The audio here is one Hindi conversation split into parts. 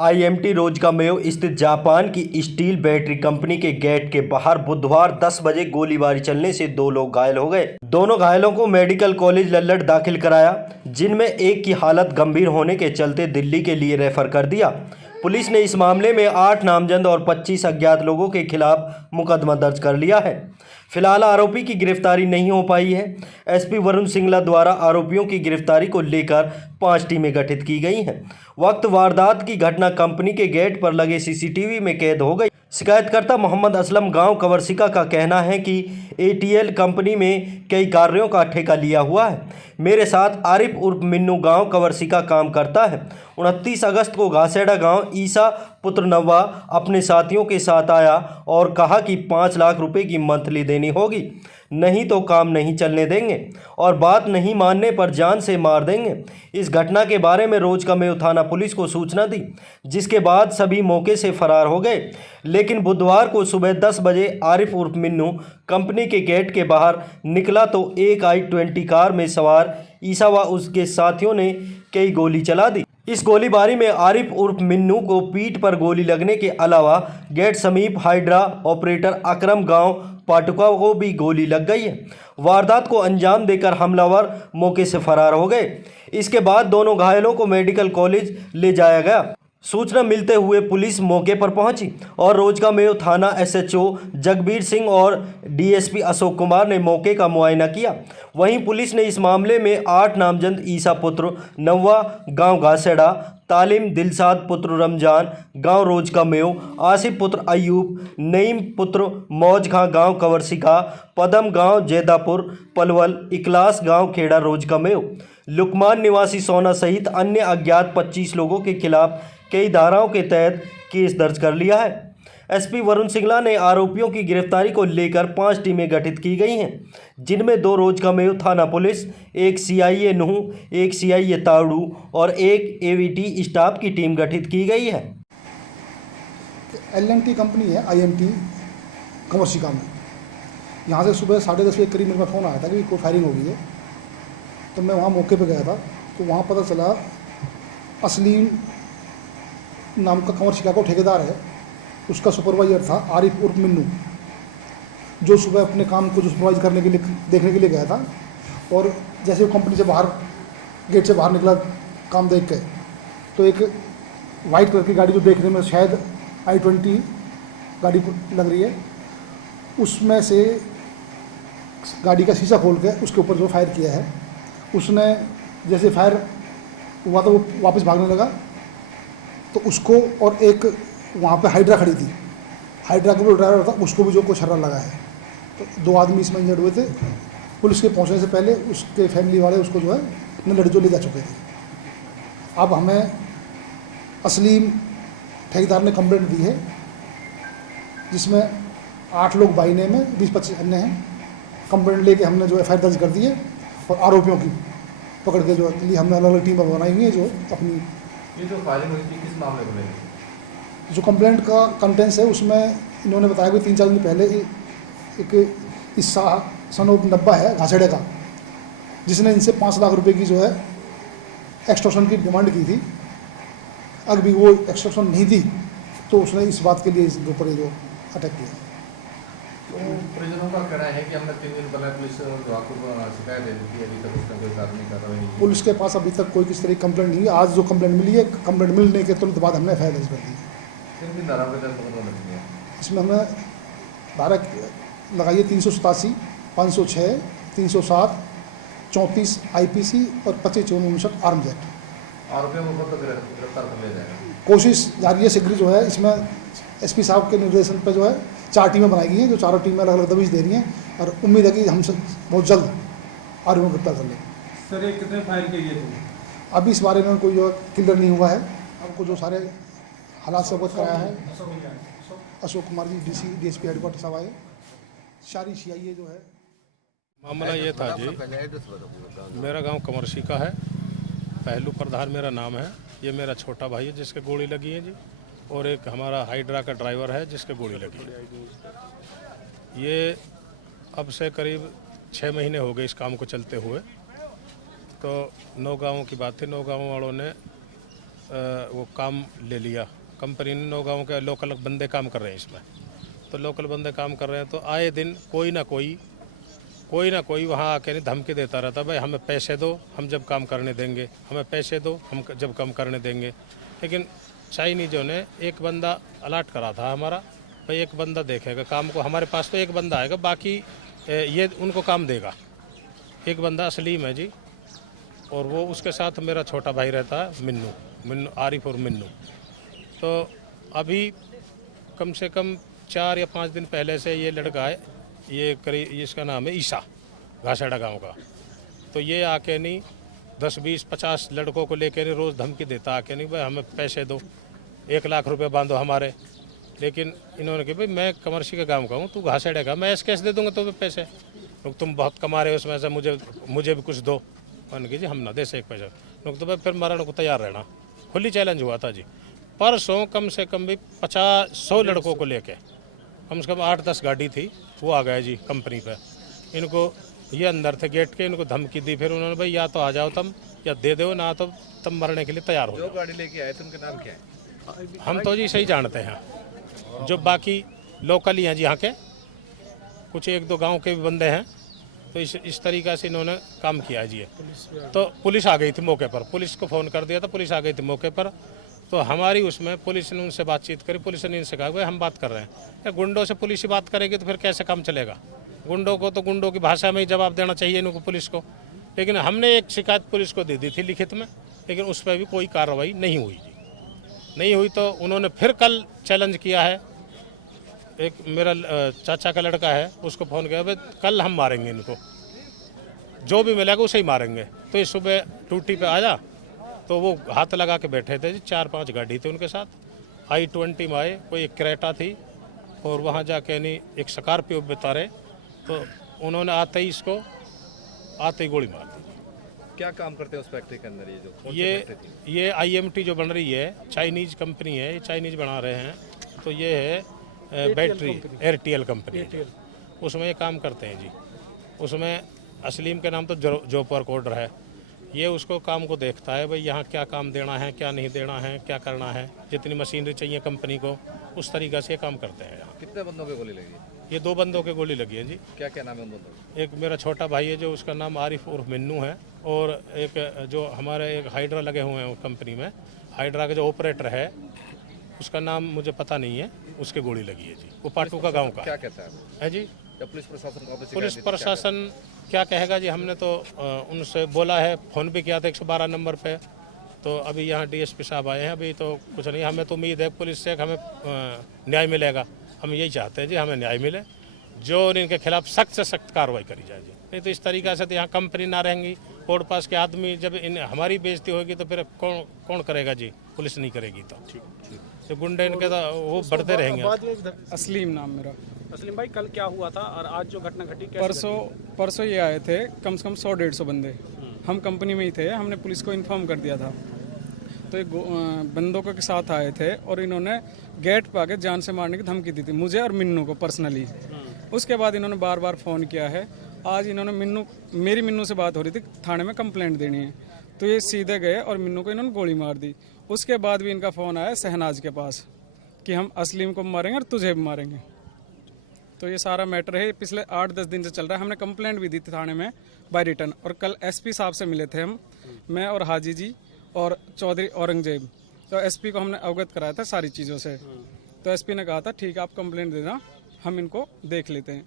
आईएमटी रोजकामेव स्थित जापान की स्टील बैटरी कंपनी के गेट के बाहर बुधवार 10 बजे गोलीबारी चलने से 2 लोग घायल हो गए। दोनों घायलों को मेडिकल कॉलेज लल्लड़ दाखिल कराया, जिनमें एक की हालत गंभीर होने के चलते दिल्ली के लिए रेफर कर दिया। पुलिस ने इस मामले में 8 नामजद और 25 अज्ञात लोगों के खिलाफ मुकदमा दर्ज कर लिया है। फिलहाल आरोपी की गिरफ्तारी नहीं हो पाई है। एसपी वरुण सिंगला द्वारा आरोपियों की गिरफ्तारी को लेकर 5 टीमें गठित की गई हैं। वक्त वारदात की घटना कंपनी के गेट पर लगे सीसीटीवी में कैद हो गई। शिकायतकर्ता मोहम्मद असलम गांव कवरसिका का कहना है कि एटीएल कंपनी में कई कार्यों का ठेका लिया हुआ है। मेरे साथ आरिफ उर्फ मिन्नू गांव कवरसिका काम करता है। 29 अगस्त को घासेड़ा गांव ईसा पुत्र नव्वा अपने साथियों के साथ आया और कहा कि 5 लाख रुपए की मंथली देनी होगी, नहीं तो काम नहीं चलने देंगे और बात नहीं मानने पर जान से मार देंगे। इस घटना के बारे में रोजकामेव थाना पुलिस को सूचना दी, जिसके बाद सभी मौके से फरार हो गए। लेकिन बुधवार को सुबह 10 बजे आरिफ उर्फ मिन्नू कंपनी के गेट के बाहर निकला तो एक i20 कार में सवार ईसा व उसके साथियों ने कई गोली चला दी। इस गोलीबारी में आरिफ उर्फ मिन्नू को पीठ पर गोली लगने के अलावा गेट समीप हाइड्रा ऑपरेटर अकरम गांव पाटुका को भी गोली लग गई है। वारदात को अंजाम देकर हमलावर मौके से फरार हो गए। इसके बाद दोनों घायलों को मेडिकल कॉलेज ले जाया गया। सूचना मिलते हुए पुलिस मौके पर पहुंची और रोजकामेव थाना एसएचओ जगबीर सिंह और डीएसपी अशोक कुमार ने मौके का मुआयना किया। वहीं पुलिस ने इस मामले में 8 नामजद ईसा पुत्र नव्वा गांव घासेड़ा, तालिम दिलसाद पुत्र रमजान गांव रोजकामेव, आसिफ पुत्र अयूब, नईम पुत्र मौज खां गांव कवरसिका, पदम गांव जैदापुर पलवल, इकलास गांव खेड़ा रोजकामेव, लुकमान निवासी सोना सहित अन्य अज्ञात 25 लोगों के खिलाफ कई धाराओं के तहत केस दर्ज कर लिया है। एसपी वरुण सिंगला ने आरोपियों की गिरफ्तारी को लेकर 5 टीमें गठित की गई हैं, जिनमें 2 रोजकामेव थाना पुलिस, 1 सीआईए नूह, 1 सीआईए तावड़ू और 1 एवीटी स्टाफ की टीम गठित की गई है। एल&टी कंपनी है आईएमटी कवरसिका में। यहाँ से सुबह 10:30 बजे करीब मेरे पास फ़ोन आया था कि कोई फायरिंग हो गई है, तो मैं वहाँ मौके पे गया था। तो वहाँ पता चला असलीम नाम का कवरसिका का ठेकेदार है, उसका सुपरवाइज़र था आरिफ उर्फ मिन्नू, जो सुबह अपने काम को जो सुपरवाइज करने के लिए देखने के लिए गया था। और जैसे वो कंपनी से बाहर गेट से बाहर निकला काम देख के, तो एक वाइट कलर की गाड़ी जो देखने में शायद i20 गाड़ी लग रही है, उसमें से गाड़ी का शीशा खोल के उसके ऊपर जो फायर किया है, उसने जैसे फायर हुआ तो वो वापस भागने लगा। तो उसको और एक वहाँ पे हाइड्रा खड़ी थी, हाइड्रा का जो ड्राइवर था उसको भी जो कुछ छर्रा लगा है। तो 2 आदमी इसमें इंजर्ड हुए थे। पुलिस के पहुँचने से पहले उसके फैमिली वाले उसको जो है नलड़जो ले जा चुके थे। अब हमें असलीम ठेकेदार ने कंप्लेंट दी है, जिसमें 8 लोग बाइने में 20-25 अन्य हैं। कंप्लेंट लेके हमने जो एफआईआर दर्ज कर दी है और आरोपियों की पकड़ के जो लिए हमने अलग अलग टीम बनाई हुई है। जो अपनी ये जो फायरिंग हुई थी किस मामले को लेकर? जो कंप्लेंट का कंटेंट्स है उसमें इन्होंने बताया कि 3-4 दिन पहले एक ईसा सन ऑफ नब्बा है घासेड़े का, जिसने इनसे 5 लाख रुपए की जो है एक्सटॉर्शन की डिमांड की थी। अगर भी वो एक्सटॉर्शन नहीं थी तो उसने इस बात के लिए इसके ऊपर जो अटैक किया। तो परिजनों का कहना है कि हमने 3 दिन पहले पुलिस जो आपको शिकायत दे दी थी, अभी तक उसका कोई कार्रवाई कर रहा है। पुलिस के पास अभी तक कोई किस तरह की कंप्लेंट नहीं है। आज जो कंप्लेंट मिली है, कंप्लेंट मिलने के तुरंत बाद हमने एफआईआर दर्ज कर दी है। किन धारा पे दर्ज लग गया? इसमें हमने धारा लगाई है 387, 506, 307, 34 आईपीसी और 25-54 आर्म्स एक्ट। आरोपियों को कब तक गिरफ्तार कर लिया जाएगा? कोशिश जारी है। शीघ्र जो है इसमें एसपी साहब के निर्देशन पर जो है 4 टीमें बनाई गई हैं, जो चारों टीमें अलग अलग दबिश दे रही हैं और उम्मीद है कि हम बहुत जल्द आरोपियों को गिरफ्तार कर लेंगे। सर ये कितने फायर किए थे? अभी इस बारे में कोई जो क्लियर नहीं हुआ है। हमको जो सारे हालात से अवगत कराया है अशोक कुमार जी डीएसपी हेडक्वार्टर साहब आए, सारी सीआईए जो है। मामला ये था जी, मेरा गांव कवरसिका है, पहलू प्रधान मेरा नाम है। ये मेरा छोटा भाई है जिसके गोली लगी है जी, और एक हमारा हाइड्रा का ड्राइवर है जिसके गोली लगी है। ये अब से करीब 6 महीने हो गए इस काम को चलते हुए। तो 9 गाँवों की बात थी। 9 गाँव वालों ने वो काम ले लिया कंपनी ने। नौगांव के लोकल बंदे काम कर रहे हैं इसमें, तो लोकल बंदे काम कर रहे हैं, तो आए दिन कोई ना कोई वहाँ आके नहीं धमकी देता रहता, भाई हमें पैसे दो, हम जब काम करने देंगे, हमें पैसे दो, हम जब काम करने देंगे। लेकिन चाइनीजों ने एक बंदा अलर्ट करा था हमारा, भाई एक बंदा देखेगा काम को, हमारे पास तो एक बंदा आएगा, बाकी ये उनको काम देगा। एक बंदा असलीम है जी, और वो उसके साथ मेरा छोटा भाई रहता है मिन्नू आरिफ और मिन्नू। तो अभी कम से कम 4 या 5 दिन पहले से ये लड़का है, ये इसका नाम है ईसा, घासेड़ा गांव का। तो ये आके नहीं 10, 20, 50 लड़कों को लेके नहीं रोज़ धमकी देता आके नहीं, भाई हमें पैसे दो, 1 लाख रुपए बांधो हमारे। लेकिन इन्होंने कहा भाई मैं कमर्शी का गांव का हूँ, तू घासेड़े का, मैं ऐसे कैसे दे दूँगा तुम्हें पैसे, तुम बहुत कमा रहे हो उसमें से, मुझे भी कुछ दो। मान कीजिए हम ना दे से एक पैसा, तो भाई फिर मरण को तैयार रहना। खुली चैलेंज हुआ था जी परसों, कम से कम भी 50-100 लड़कों को लेके, कम से कम 8-10 गाड़ी थी, वो आ गए जी कंपनी पे। इनको ये अंदर थे गेट के, इनको धमकी दी, फिर उन्होंने भाई या तो आ जाओ तुम, या दे दो ना, तो तुम मरने के लिए तैयार हो। जो गाड़ी लेके आए थे उनका नाम क्या है? हम तो जी सही जानते हैं, जो बाकी लोकल ही हैं जी यहाँ के, कुछ 1-2 गांव के भी बंदे हैं। तो इस तरीक़ा से इन्होंने काम किया जी। तो पुलिस आ गई थी मौके पर, पुलिस को फ़ोन कर दिया था, पुलिस आ गई थी मौके पर। तो हमारी उसमें पुलिस ने उनसे बातचीत करी, पुलिस ने इनसे कहा भाई हम बात कर रहे हैं, या गुंडों से पुलिस ही बात करेगी तो फिर कैसे काम चलेगा? गुंडों को तो गुंडों की भाषा में ही जवाब देना चाहिए इनको, पुलिस को। लेकिन हमने एक शिकायत पुलिस को दे दी थी लिखित में, लेकिन उस पर भी कोई कार्रवाई नहीं हुई जी, नहीं हुई। तो उन्होंने फिर कल चैलेंज किया है, एक मेरा चाचा का लड़का है, उसको फ़ोन किया भाई कल हम मारेंगे इनको, जो भी मिलेगा उसे ही मारेंगे। तो इस सुबह टूटी पे आया, तो वो हाथ लगा के बैठे थे जी, 4-5 गाड़ी थी उनके साथ, I-20 में आए, कोई एक क्रेटा थी, और वहाँ जाके नहीं एक स्कॉर्पियो बता रहे, तो उन्होंने आते ही गोली मार दी। क्या काम करते हैं उस फैक्ट्री के अंदर? ये IMT जो बन रही है, चाइनीज कंपनी है, ये चाइनीज बना रहे हैं। तो ये है बैटरी एयरटेल कंपनी है, उसमें ये काम करते हैं जी। उसमें असलीम के नाम तो जोपर कोडर है, ये उसको काम को देखता है, भाई यहाँ क्या काम देना है, क्या नहीं देना है, क्या करना है, जितनी मशीनरी चाहिए कंपनी को, उस तरीक़ा से काम करते हैं यहाँ। कितने बंदों की गोली लगी? ये 2 बंदों की गोली लगी है जी। क्या क्या नाम है उन बंदों का? एक मेरा छोटा भाई है जो, उसका नाम आरिफ और मिन्नू है, और एक जो हमारे एक हाइड्रा लगे हुए हैं कंपनी में, हाइड्रा का जो ऑपरेटर है, उसका नाम मुझे पता नहीं है, उसके गोली लगी है जी। वो पाटू का गाँव का क्या कहता है जी। पुलिस प्रशासन को? पुलिस प्रशासन क्या कहेगा जी, हमने तो उनसे बोला है, फ़ोन भी किया था 112 नंबर पे। तो अभी यहाँ DSP साहब आए हैं, अभी तो कुछ नहीं। हमें तो उम्मीद है पुलिस से हमें न्याय मिलेगा, हम यही चाहते हैं जी, हमें न्याय मिले, जो इनके खिलाफ सख्त से सख्त कार्रवाई करी जाए जी। नहीं तो इस तरीक़ा से तो यहाँ कंपनी ना रहेंगी, रोड पास के आदमी जब हमारी बेइज्जती होगी तो फिर कौन करेगा जी? पुलिस नहीं करेगी तो गुंडे इनके तो वो बढ़ते रहेंगे। असलीम नाम मेरा। असलीम भाई, कल क्या हुआ था और आज जो घटना घटी परसों ये आए थे कम से कम 100-150 बंदे, हम कंपनी में ही थे, हमने पुलिस को इन्फॉर्म कर दिया था। तो एक बंदों के साथ आए थे और इन्होंने गेट पे आके जान से मारने की धमकी दी थी मुझे और मिन्नू को पर्सनली। उसके बाद इन्होंने बार बार फ़ोन किया है। आज इन्होंने मेरी मिन्नू से बात हो रही थी, थाने में कंप्लेंट देनी है, तो ये सीधे गए और मिन्नू को इन्होंने गोली मार दी। उसके बाद भी इनका फ़ोन आया शहनाज के पास कि हम असलीम को मारेंगे और तुझे भी मारेंगे। तो ये सारा मैटर है, पिछले 8-10 दिन से चल रहा है। हमने कंप्लेंट भी दी थी थाने में बाय रिटर्न, और कल SP साहब से मिले थे हम, मैं और हाजी जी और चौधरी औरंगजेब। तो SP को हमने अवगत कराया था सारी चीज़ों से। तो SP ने कहा था ठीक है आप कंप्लेंट देना, हम इनको देख लेते हैं।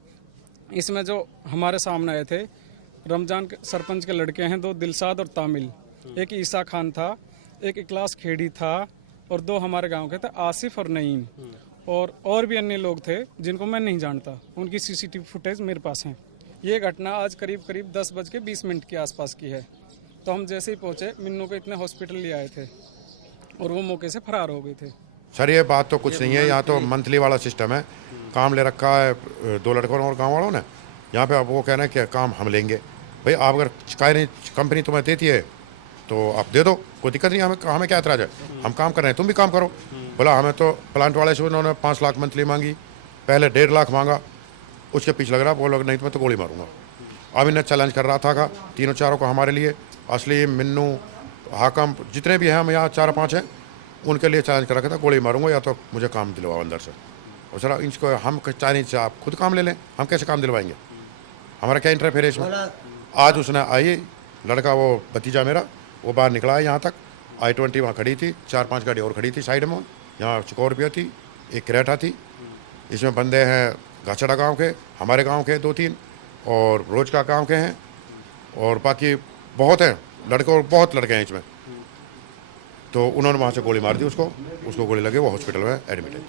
इसमें जो हमारे सामने आए थे, रमजान के सरपंच के लड़के हैं 2, दिलसाद और तामिल, एक ईसा खान था, एक इखलास खेड़ी था, और 2 हमारे गांव के थे आसिफ और नईम, और भी अन्य लोग थे जिनको मैं नहीं जानता। उनकी CCTV फुटेज मेरे पास है। ये घटना आज करीब 10:20 के आसपास की है। तो हम जैसे ही पहुंचे, मिन्नू को इतने हॉस्पिटल ले आए थे और वो मौके से फरार हो गए थे। सर ये बात तो कुछ नहीं है, यहाँ तो मंथली वाला सिस्टम है, काम ले रखा है 2 लड़कों और गाँव वालों ने। यहाँ पे अब वो कह रहे हैं कि काम हम लेंगे। भाई आप अगर शिकायत नहीं, कंपनी तुम्हें देती है तो आप दे दो, कोई दिक्कत नहीं, हमें क्या एतराज़ है, हम काम कर रहे हैं, तुम भी काम करो। बोला हमें तो प्लांट वाले से उन्होंने 5 लाख मंथली मांगी, पहले 1.5 लाख मांगा, उसके पीछे लग रहा, बोलो नहीं तो मैं तो गोली मारूंगा। अब इन्हें चैलेंज कर रहा था, तीनों चारों को हमारे लिए, असलीम, मिन्नू हाकम जितने भी हैं, हम यहाँ 4-5 हैं, उनके लिए चैलेंज कर रखा था, गोली मारूंगा या तो मुझे काम दिलवाओ अंदर से। और सर इनको हम चाइनीज से आप खुद काम ले लें, हम कैसे काम दिलवाएंगे, हमारा क्या इंटरफेयर है इसमें। आज उसने आई लड़का, वो भतीजा मेरा, वो बाहर निकला है यहाँ तक, I-20 वहाँ खड़ी थी, 4-5 गाड़ी और खड़ी थी साइड में, यहाँ स्कॉर्पियो थी, एक क्रेटा थी। इसमें बंदे हैं गाछड़ा गांव के, हमारे गांव के 2-3 और रोज का गांव के हैं, और बाकी बहुत हैं लड़के, और बहुत लड़के हैं इसमें। तो उन्होंने वहाँ से गोली मार दी उसको गोली लगी, वो हॉस्पिटल में एडमिट है।